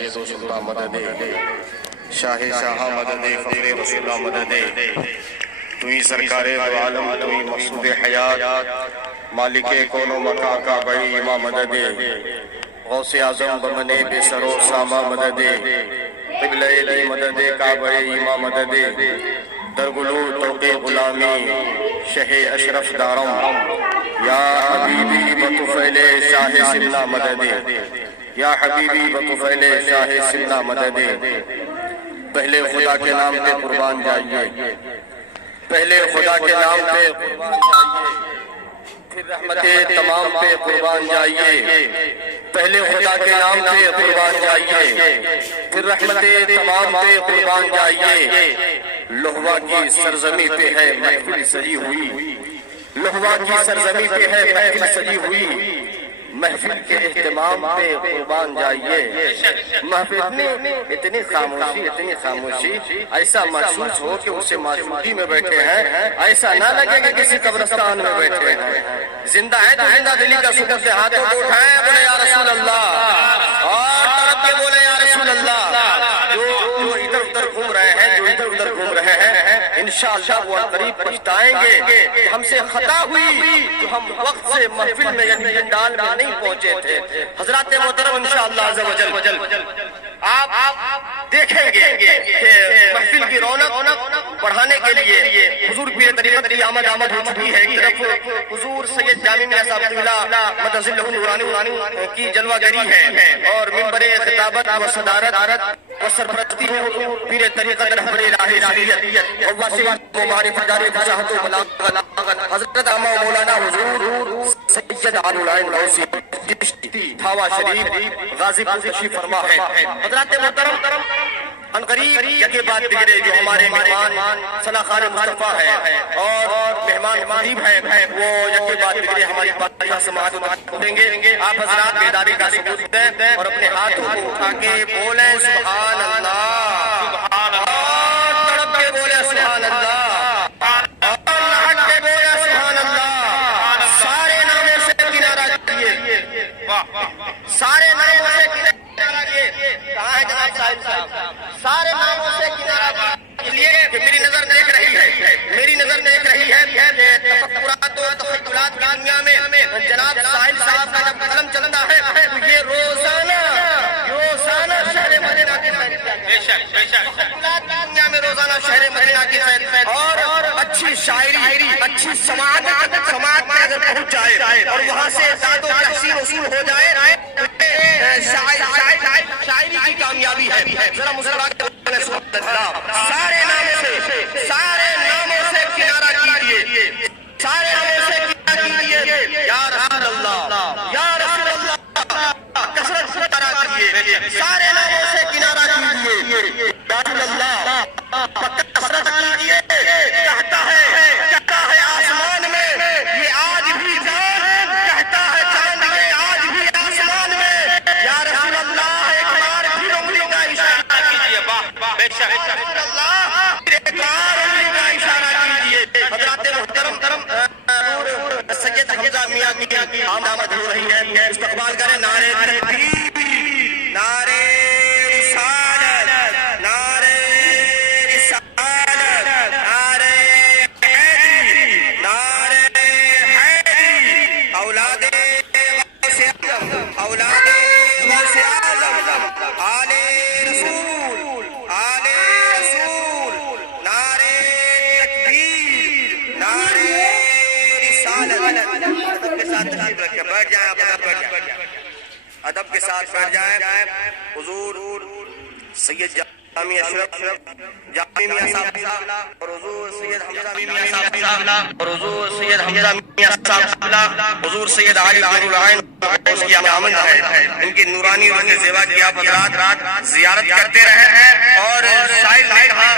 سید و سلطان مدد شاہ شاہ مدد فخر رسول مدد تو ہی سرکار دو عالم تو ہی مقصود حیات مالک کون و مکا کا بڑی امام مدد غوث اعظم بمنے بے سر و ساما مدد قبلہ علی مدد کا بڑی امام مدد درگلو توق غلامی شہ اشرف دارم یا حبیبی بطفیل شاہ سمنا مدد یا حبیبی بطفیل شاہ سمنا مدد پہلے خدا کے نام پہ قربان جائیے پہلے خدا کے نام پہ قربان جائیے پھر رحمت تمام پہ قربان جائیے پہلے خدا کے نام پہ قربان جائیے پھر رحمت تمام پہ قربان جائیے لہوا کی سرزمی پہ ہے محفل سجی ہوئی لہوا کی سرزمی پہ ہے محفل سجی ہوئی محفل کے اہتمام پہ قربان جائیے محفل میں اتنی خاموشی ایسا محسوس ہو کہ اسے معشوقی میں بیٹھے ہیں ایسا نہ لگے کہ کسی قبرستان میں بیٹھے ہیں زندہ ہے تو زندہ دلی کا سکون سے ہاتھوں کو اٹھائیں بولے یا رسول اللہ اور طرف کے بولے یا رسول اللہ جو ادھر ادھر گھوم رہے ہیں جو ادھر ادھر گھوم رہے ہیں انشاءاللہ وہ قریب پہنچائیں گے کہ ہم سے خطا ہوئی تو ہم وقت سے محفل میں یعنی جنڈال میں نہیں پہنچے تھے حضرات محترم انشاءاللہ عز و جل آپ دیکھیں گے کہ محفل کی رونق بڑھانے کے لیے حضور پیر طریقت کی آمد ہو چکی ہے ایک طرف حضور سید جامی میاں صاحب اللہ متظل نورانی کی جلوہ گری ہے اور منبر خطابت و صدارت و سرپرستی ہے حضور پیر طریقت رہبر راہ شریعت اور واسط و معرفت دار فصاحت و بلاغت حضرت امام مولانا حضور سید عالم العین غوثی تھاوا شریف غازی پور تشریف فرما ہے حضرات محترم ان قریب یکی بات بگڑے جو ہمارے مہمان ثنا خان مصطفیٰ ہے اور مہمان خطیب ہے وہ یکی بات بگڑے ہماری بات کا سماعت دیں گے آپ حضرات بیداری کا ثبوت دیں اور اپنے ہاتھوں کو اٹھا کے بولیں سبحان اللہ سبحان اللہ تڑپ کے بولیں سبحان اللہ سارے ناموں سے کنارہ کیے کہاں ہے جناب صاحب سارے ناموں سے کنارہ اس لیے کہ میری نظر دیکھ رہی ہے کہ تفکرات و تخیلات کی دنیا میں جناب ساحل صاحب کا جب قلم چلتا ہے تو یہ روزانہ شہر مدینہ کی تفکرات کی دنیا میں روزانہ شہر مدینہ کی اور اچھی شاعری اچھی سماعت میں اگر پہنچ جائے اور وہاں سے داد و تحسین وصول ہو جائے شاعری کی کامیابی ہے ذرا مسکرا کے سارے ناموں سے کنارہ کیجئے سارے ناموں سے کنارہ کیجئے یا رسول اللہ یا رسول اللہ کثرت سے کنارہ کیجئے سارے ناموں سے کنارہ کیجئے یا رسول اللہ کثرت کیجئے کہتا ہے آسمان میں یہ آج بھی جان کہتا ہے چاند یہ آج بھی آسمان میں یا رسول اللہ ایک بار پھر انگلی کا اشارہ کیجئے بے شک اللہ ایک بار انگلی کا اشارہ کیجئے حضرات محترم سید حمزہ میاں کی آمد ہو رہی ہے استقبال کریں نعرے تکبیر نعرے رسالت نعرے رسالت نعرے حیدری نعرے حیدری اولاد غوث اعظم اولاد غوث اعظم آل رسول نعرے تکبیر نعرے رسالت ادب کے ساتھ تشریف رکھیں بیٹھ جائیں ادب کے ساتھ بیٹھ جائیں حضور سید جامی اشرف جامی میاں صاحب اور حضور سید حمزہ میاں صاحب اور حضور سید حمزہ میاں صاحب حضور سید علی العین اس کی آمد ہے ان کی نورانی روح زیبا کی آپ حضرات زیارت کرتے رہے ہیں اور شاعر نے کہا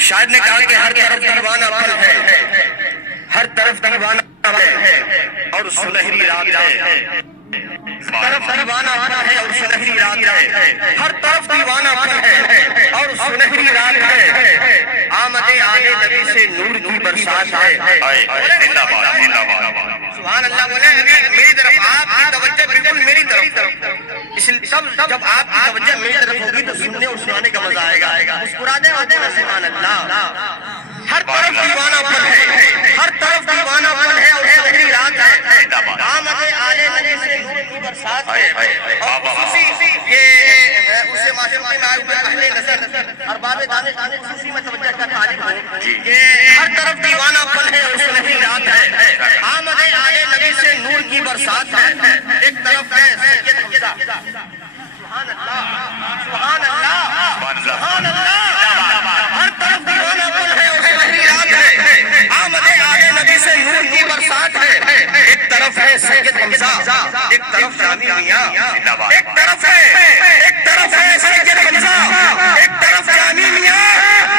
شاعر نے کہا کہ ہر طرف دیوانہ پن ہے ہر طرف دیوانہ ہے اور سنہری رات ہے طرف دیوانہ پن ہے اور سنہری رات ہے ہر طرف دیوانہ پن ہے اور سنہری رات ہے آمد آل نبی سے نور کی برسات ہے زندہ باد سبحان اللہ بولے میری طرف آپ کی توجہ بالکل میری طرف جب آپ کی توجہ میری طرف ہوگی تو سننے اور سنانے کا مزہ آئے گا مسکرانے ہوتے ہیں سبحان اللہ ہر طرف دیوانہ پن ہے ہر طرف دیوانہ پن ہے اور سحری رات ہے آمد آل نبی سے نور کی برسات ہے اور خصوصی یہ اسے معاشرتی میں آئے اہل نظر ارباب دانش خصوصی میں توجہ کا طالب ہوں کہ ہر طرف دیوانہ پن ہے اور سحری رات ہے آمد آل نبی سے نور کی برسات ہے ایک طرف ہے سید حمزہ سبحان اللہ سبحان اللہ سبحان اللہ ہر طرف دیوانہ پن ہے اور سحری رات ہے آمد آل نبی سے نور کی برسات ہے ایک طرف ہے سید حمزہ ایک طرف جامی میاں ایک طرف ہے سید حمزہ ایک طرف جامی میاں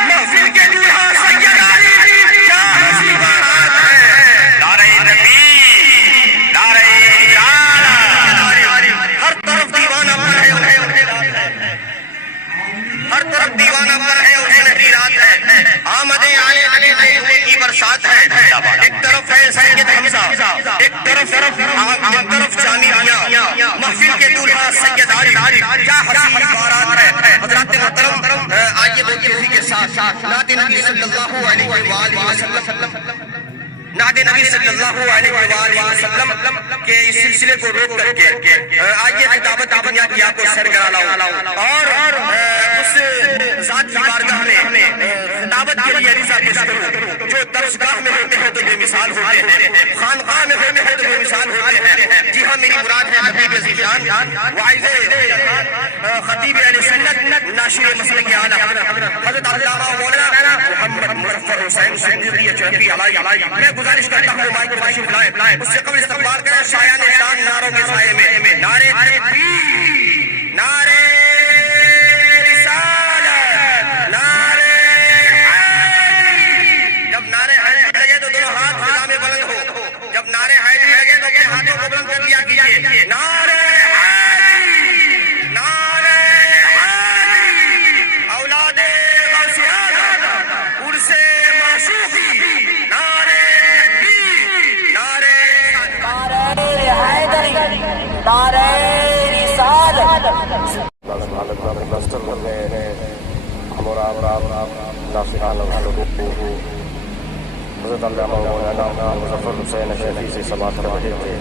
محفل کے دولہا سید علی کیا ہنسی بارات ہے نعرہ تکبیر نعرہ رسالت ہر طرف دیوانہ پن ہے ہر طرف دیوانہ پن ہے اور سحری رات ہے آمد آل نبی سے نور کی برسات ہے ایک طرف ہے سید حمزہ ایک طرف جامی میاں محفل کے دولہا سید علی کیا ہنسی بارات ہے حضرات محترم آئیے بولتے اسی کے ساتھ نعت نبی صلی اللہ علیہ وآلہ وسلم نعت نبی صلی اللہ علیہ وآلہ وسلم کے اس سلسلے کو روک کر کے آئیے خطابت دنیا کی آپ کو سرگراں لاؤں اور اس ذات کی بارگاہ میں خطابت کے لیے عریضہ پیش کروں جو درسگاہ میں ہوتے ہیں تو بے مثال ہوتے ہیں خانقاہ میں ہوتے ہیں تو بے مثال ہوتے ہیں جی ہاں میری مراد ہے حبیب ذیشان وائز خطیب اہل سنت ناشر مسلک اعلی حضرت علامہ مولانا محمد مظفر حسین صدیقی چوہدری علائی میں گزارش کرتا ہوں مائک کو تشریف لائیں اس سے قبل استقبال کریں شایان شان نعروں کے سائے میں نعرے تکبیر نعرے رسالت نعرے حیدری جب نعرے حیدری لگے تو دونوں ہاتھ فضا میں بلند ہو جب نعرے حیدری لگے تو اپنے ہاتھوں کو بلند کر لیا کیجیے نعرے حیدری نعرے حیدری اولاد غوث اعظم عرس معشوقی نعرے نعرہ رسالت حضرت علامہ مولانا مظفر حسین شیخی سے سماعت کر رہے تھے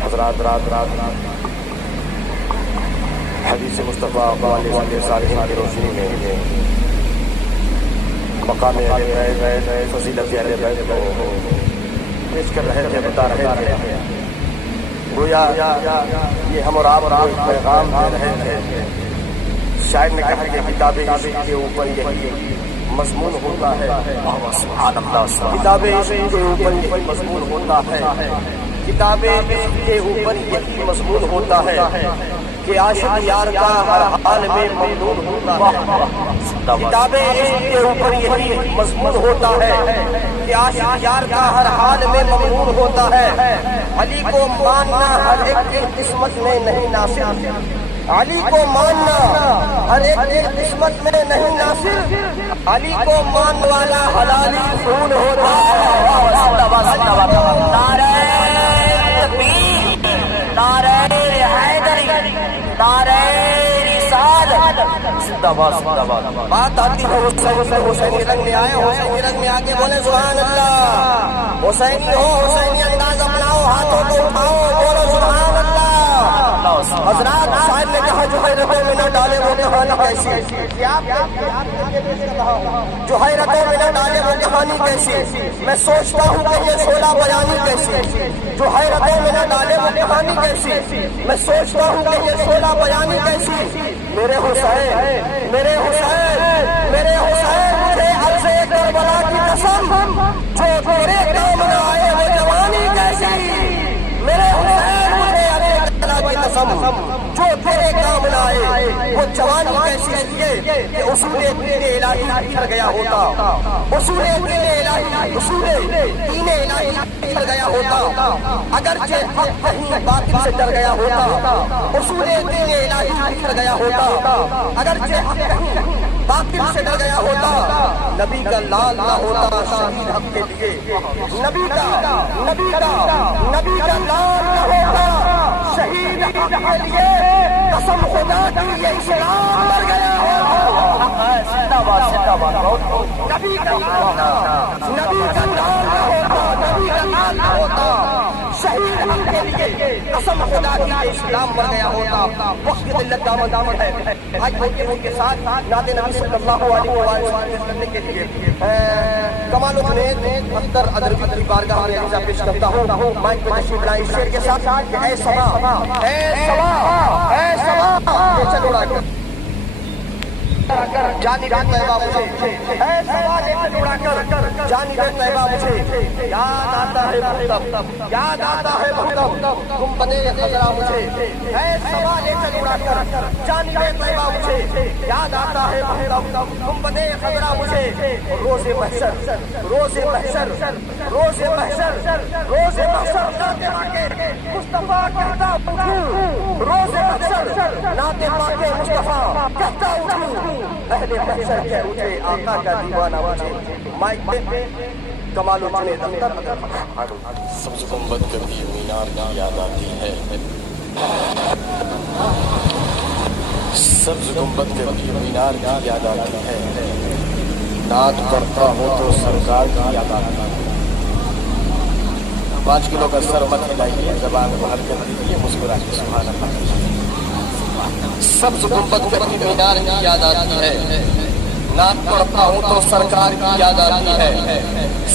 حضرات رات حدیث مصطفیٰ علیہ صالحین کی روشنی میں مقام اہل بیت فضیلت اہل بیت کو پیش کر رہے تھے بتا رہے تھے گویا یہ ہم اور آپ کو پیغام دے رہے تھے شاعر نے کہا کہ کتاب عشق کے اوپر یہی مضمون ہوتا ہے کتاب عشق کے اوپر یہی مضمون ہوتا ہے کتاب عشق کے اوپر یہی مضمون ہوتا ہے کہ عاشق یار کا ہر حال میں ممنون ہوتا ہے کتاب عشق کے اوپر یہی مضمون ہوتا ہے کہ عاشق یار کا ہر حال میں ممنون ہوتا ہے علی کو ماننا ہر ایک کی قسمت میں نہیں ناصر علی کو ماننا ہر ایک کی قسمت میں نہیں ناصر علی کو مان والا حلالی خون ہوتا ہے نعرہ تکبیر نعرہ حیدری نعرہ رسالت زندہ باد بات آتی ہے حسینی رنگ میں آئے حسینی رنگ میں آگے بولے سبحان اللہ حسینی ہو حسینی انداز اپناؤ ہاتھوں کو اٹھاؤ بولو سبحان اللہ حضرات صاحب نے کہا جو حیرتوں میں نہ ڈالے وہ کہانی کیسی جو حیرتوں میں نہ ڈالے وہ کہانی کیسی میں سوچتا ہوں کہ یہ شعلہ بیانی کیسی جو حیرتوں میں نہ ڈالے وہ کہانی کیسی میں سوچتا ہوں کہ یہ شعلہ بیانی کیسی میرے حسین میرے حسین میرے حسین مجھے عرض کربلا کی قسم جو تیرے کام نہ آئے وہ جوانی کیسی میرے حسین مجھے عرض کربلا کی قسم جو تیرے کام نہ آئے وہ جوانی کیسی ہے کہ اصول دین الہی بچھڑ گیا ہوتا اصول دین الہی اصول دین الہی بچھڑ گیا ہوتا اگرچہ حق کہیں باطل سے ڈر گیا ہوتا اصول دین الہی بچھڑ گیا ہوتا اگرچہ حق کہیں باطل سے ڈر گیا ہوتا نبی کا لال نہ ہوتا شہید حق کے لیے نبی کا لال نہ ہوتا شہید حق کے لیے قسم خدا کی یہ اسلام مر گیا ہوتا زندہ باد نبی کا لال نہ ہوتا شہید حق کے لیے قسم خدا کی یہ اسلام مر گیا ہوتا وقت کی قلت دامن ہے آج ان کے ساتھ نعت نبی صلی اللہ علیہ وسلم کرنے کے لیے کمال الجنید اختر ادربی کی بارگاہ میں عرض پیش کرتا ہوں مائک پہ تشریف لائیں اس شعر کے ساتھ کہ اے سما یہ چل اڑا کر جانب طیبہ مجھے اے سما یہ چل اڑا کر جانب طیبہ مجھے یاد آتا ہے مہتب گنبد خضرا مجھے اے سما یہ چل اڑا کر جانب طیبہ مجھے یاد آتا ہے مہتب گنبد خضرا مجھے روز محشر مصطفیٰ کہتا اٹھوں روز محشر نعت پاک مصطفیٰ کہتا اٹھوں اہل محشر کہہ اٹھے آقا کا دیوانہ مجھے مائک پہ کمال الجنید سبز گنبد کبھی مینار کی یاد آتی ہے سبز گنبد کبھی مینار کی یاد آتی ہے نعت پڑھتا ہوں تو سرکار کی یاد آتی ہے 5 کلو کا سر مت ہلائیے زبان باہر کر دیجیے مسکرا کے سبحان اللہ سبز گنبد کبھی مینار کی یاد آتی ہے نعت پڑھتا ہوں تو سرکار کی یاد آتی ہے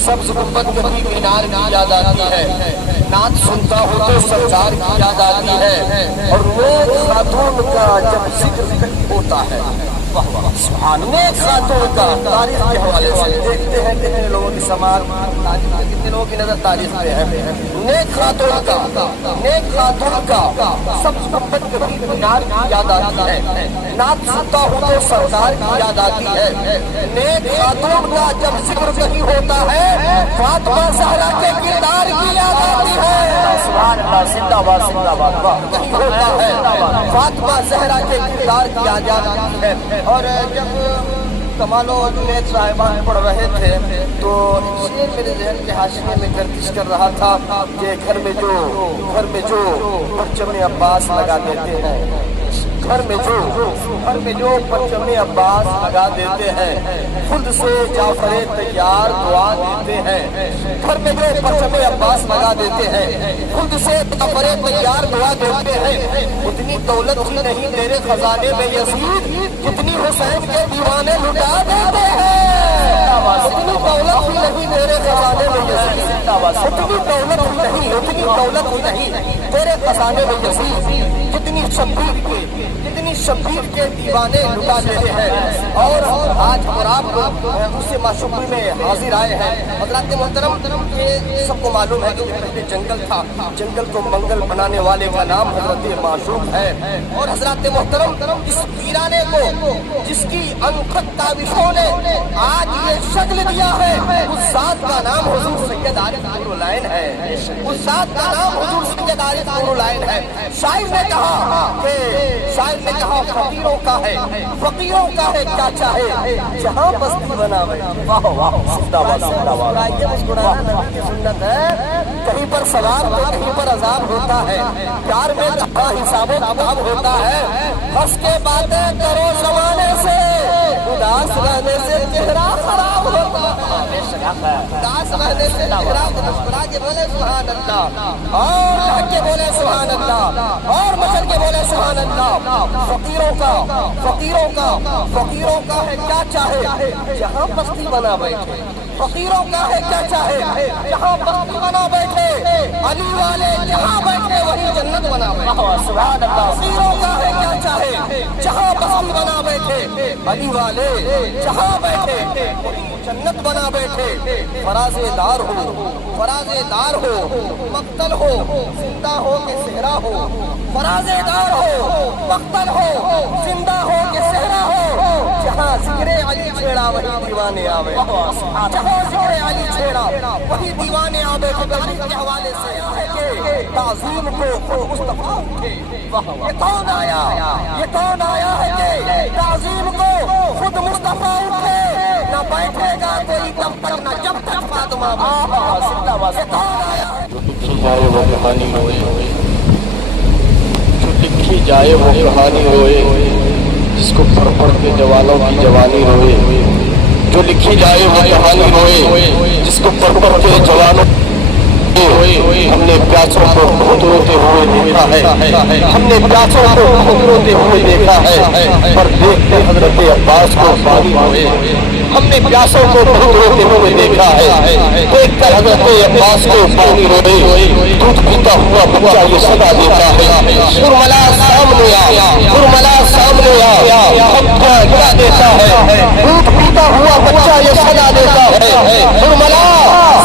سبز گنبد کبھی مینار کی یاد آتی ہے نعت سنتا ہوں تو سرکار کی یاد آتی ہے اور نیک خاتون کا جب ذکر ہوتا ہے نیک خاتون کا تاریخ کے حوالے سے دیکھتے ہیں کتنے لوگوں کی سماعت کتنے لوگوں کی نظر تاریخ پہ ہے نیک خاتون کا سبز گنبد کبھی مینار کی یاد آتی ہے نعت سنتا ہوں تو سرکار کی یاد آتی ہے نیک خاتون کا جب ذکر کہیں ہوتا ہے فاطمہ زہرا کے کردار کی یاد آتی ہے سبحان اللہ زندہ باد کہیں ہوتا ہے فاطمہ زہرا کے کردار کی یاد آتی ہے اور جب کمال الجنید صاحبان پڑھ رہے تھے تو شعر میرے ذہن کے حاشیے میں گردش کر رہا تھا کہ گھر میں جو پرچم عباس لگا دیتے ہیں گھر میں جو پرچم عباس لگا دیتے ہیں خود سے جعفر تیار دعا دیتے ہیں گھر میں جو پرچم عباس لگا دیتے ہیں خود سے جعفر تیار دعا دیتے ہیں اتنی دولت ہی نہیں تیرے خزانے میں یزید کتنی حسین کے دیوانے لٹا دیتے ہیں اتنی دولت ہی نہیں تیرے خزانے میں یزید اتنی دولت ہی نہیں تیرے خزانے میں یزید کتنی شبیر کے دیوانے لٹا دیتے ہیں اور آج اور آپ اس معشوقی میں حاضر آئے ہیں حضرات محترم یہ سب کو معلوم ہے کہ پہلے جنگل تھا جنگل کو منگل بنانے والے کا نام حضرت معشوق ہے اور حضرات محترم اس ویرانے کو جس کی انکھت تابشوں نے آج یہ شکل دیا ہے اس ذات کا نام حضور سید عارف نور العین ہے اس ذات کا نام حضور سید عارف نور العین ہے شاعر نے کہا فقیروں کا ہے کیا چاہے جہاں بستی بناوے مسکرانا کی سنت ہے کہیں پر ثواب تو کہیں پر عذاب ہوتا ہے پیار میں جہاں حساب و کتاب ہوتا ہے ہنس کے باتیں کرو زمانے سے اداس رہنے سے چہرہ خراب ہوتا ہے اداس رہنے سے چہرہ مسکرا کے بولے سبحان اللہ اور ڈھک کے بولے سبحان اللہ اور مچل کے بولے سبحان اللہ فقیروں کا ہے کیا چاہے جہاں بستی بنا بیٹھے فقیروں کا ہے کیا چاہے جہاں بستی بنا بیٹھے علی والے جہاں بیٹھے وہی جنت بنا بیٹھے سبحان اللہ فقیروں کا ہے کیا چاہے جہاں بستی بنا بیٹھے علی والے جہاں بیٹھے وہی جنت بنا بیٹھے فرازے دار ہو مقتل ہو زندہ ہو کہ صحرا ہو فرازے دار ہو مقتل ہو زندہ ہو کہ صحرا ہو جہاں ذکر علی چھیڑا وہی دیوانے آوے جہاں ذکر علی چھیڑا وہی دیوانے آوے تاریخ کے حوالے سے ہے کہ تعظیم کو خود مصطفیٰ اٹھے یہ کون آیا ہے کہ تعظیم کو خود مصطفیٰ اٹھے نہ بیٹھے گا کوئی تب تک نہ جب تک فاطمہ زندہ باد جو لکھی جائے وہ کہانی ہوئے، جو لکھی جائے وہ کہانی ہوئے، جس کو پڑھ پڑھ کے جوانوں کی جوانی روئے، جو لکھی جائے وہ کہانی روئے، جس کو پڑھ پڑھ کے جوانوں ہم نے پیاسوں کو بہت روتے ہوئے دیکھا ہے، ہم نے پیاسوں کو بہت روتے ہوئے دیکھا ہے، پر دیکھتے حضرت عباس کو پانی ہوئے، ہم نے پیاسوں کو بہت روتے ہوئے دیکھا ہے، دیکھ کر حضرت عباس کو پانی روئے، دودھ پیتا ہوا بچہ یہ صدا دیتا ہے، سرملا سامنے آیا، سرملا سامنے آیا، ہم کیا دیتا ہے، دودھ پیتا ہوا بچہ یہ صدا دیتا ہے، سرملا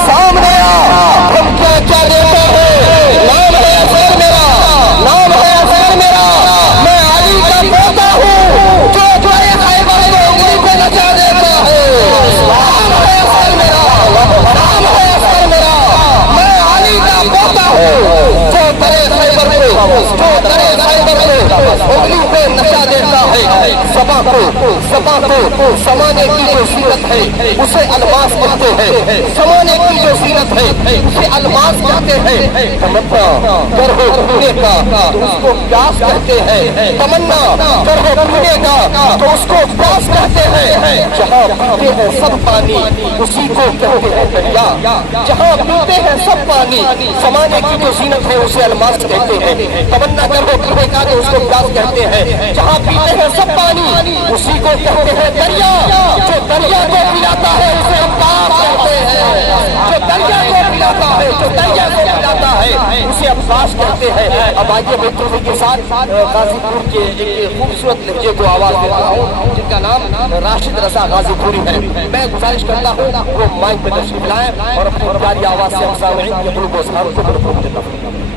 سامنے آیا، ہم کیا دیتا ہے، نام ہے اثر میرا، نام ہے اثر میرا، میں علی کا پوتا ہوں جو تمہارے خیبر کو انگلی پہ نچا دیتا ہے، نام ہے اثر میرا، نام ہے اثر میرا، میں علی کا پوتا ہوں جو تیرے خیبر کو، جو تیرے خیبر کو انگلی پہ نچا دیتا ہے، سبا کو سمانے کی جو سیرت ہے اسے الماس کہتے ہیں، سمانے کی جو سیرت ہے اسے الماس کہتے ہیں، تمنا گر ہو پینے کا تو اس کو پیاس کہتے ہیں، تمنا گر ہو پینے کا تو اس کو پیاس کہتے ہیں، جہاں پیتے ہیں سب پانی اسی کو کہتے ہیں دریا، جہاں پیتے ہیں سب پانی سمانے کی جو زینت ہے اسے الماس کہتے ہیں، تمنا گر ہو پینے کا تو اس کو پیاس کہتے ہیں، جہاں پیتے ہیں سب پانی اسی کو کہتے ہیں دریا، جو دریا کو پلاتا ہے اسے عباس کہتے ہیں، جو دریا کو پلاتا ہے، جو دریا کو پلاتا ہے اسے عباس کہتے ہیں۔ اب آئیے بہتر کے ساتھ غازی پور کے ایک خوبصورت لہجے کو آواز دیتا ہوں جن کا نام راشد رضا غازی پوری ہے، میں گزارش کرتا ہوں وہ مائک پہ تشریف لائیں اور اپنی پیاری آواز سے ہم سامعین کے قلوب و اذہان کو بھرپور دیتا ہوں۔